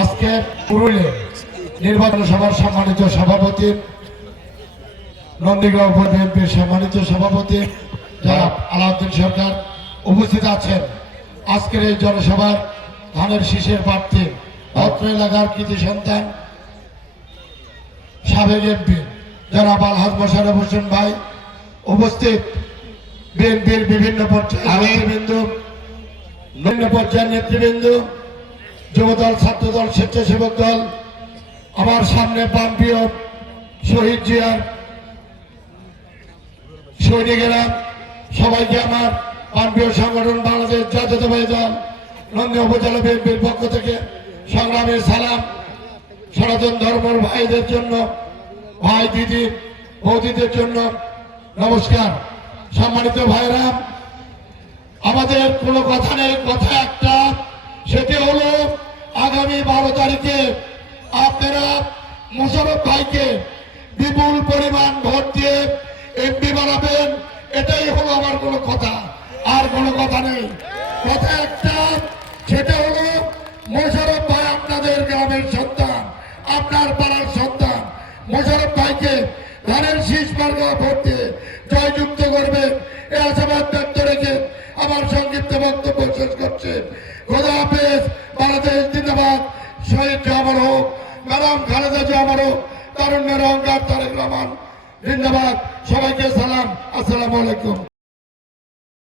আজকে পুরুলিয়া নির্বাচন সভার সম্মানিত সভাপতি, নন্দীগ্রাম বিএনপির সম্মানিত সভাপতি জনাব আলাউদ্দিন সরকার উপস্থিত আছেন। আজকের এই জনসভার ধানের শীষের প্রার্থী অত্র এলাকার কৃতি সন্তান সাবেক এমপি জনাব আলহাজ মোশাররফ হোসেন ভাই উপস্থিত, বিএনপির বিভিন্ন পর্যায়ের নেতৃবৃন্দ, যুবদল, ছাত্রদল, স্বেচ্ছাসেবক দল, আমার সামনে প্রাণপ্রিয় শহীদ জিয়ার সৈনিকেরা, সবাইকে আমার প্রাণপ্রিয় সংগঠন বাংলাদেশ জাতীয়তাবাদী দল নন্দী উপজেলা বিএনপির পক্ষ থেকে সংগ্রামের সালাম। সনাতন ধর্মের ভাইদের জন্য, ভাই দিদি বৌদিদের জন্য নমস্কার। সম্মানিত ভাইরা, আমাদের কোনো কথা নেই, কথা একটা, সেটি হলো আগামী 12 তারিখে আপনারা মোশাররফ ভাইকে বিপুল পরিমাণ ভোট দিয়ে এমপি বানাবেন। এটাই হলো আমার কোনো কথা, আর কোনো কথা নেই। কথা একটা, সেটা হলো মোশাররফ ভাই আপনাদের গ্রামের সন্তান, আপনার পাড়ার সন্তান। মোশাররফ ভাইকে ধানের শীষ মার্কা ভোট দিয়ে জয়যুক্ত করবেন, এই আশাবাদ ব্যক্ত রেখে আমার সংক্ষিপ্ত বক্তব্য শেষ করছে। খোদা হাফেজ। বাংলাদেশ জিন্দাবাদ। শহীদ আমার হোক, ম্যাডাম খালেদা জিয়া আমার হোক, তারুণ্যের অহংকার তারেক রহমান জিন্দাবাদ। সবাইকে সালাম, আসসালামু আলাইকুম।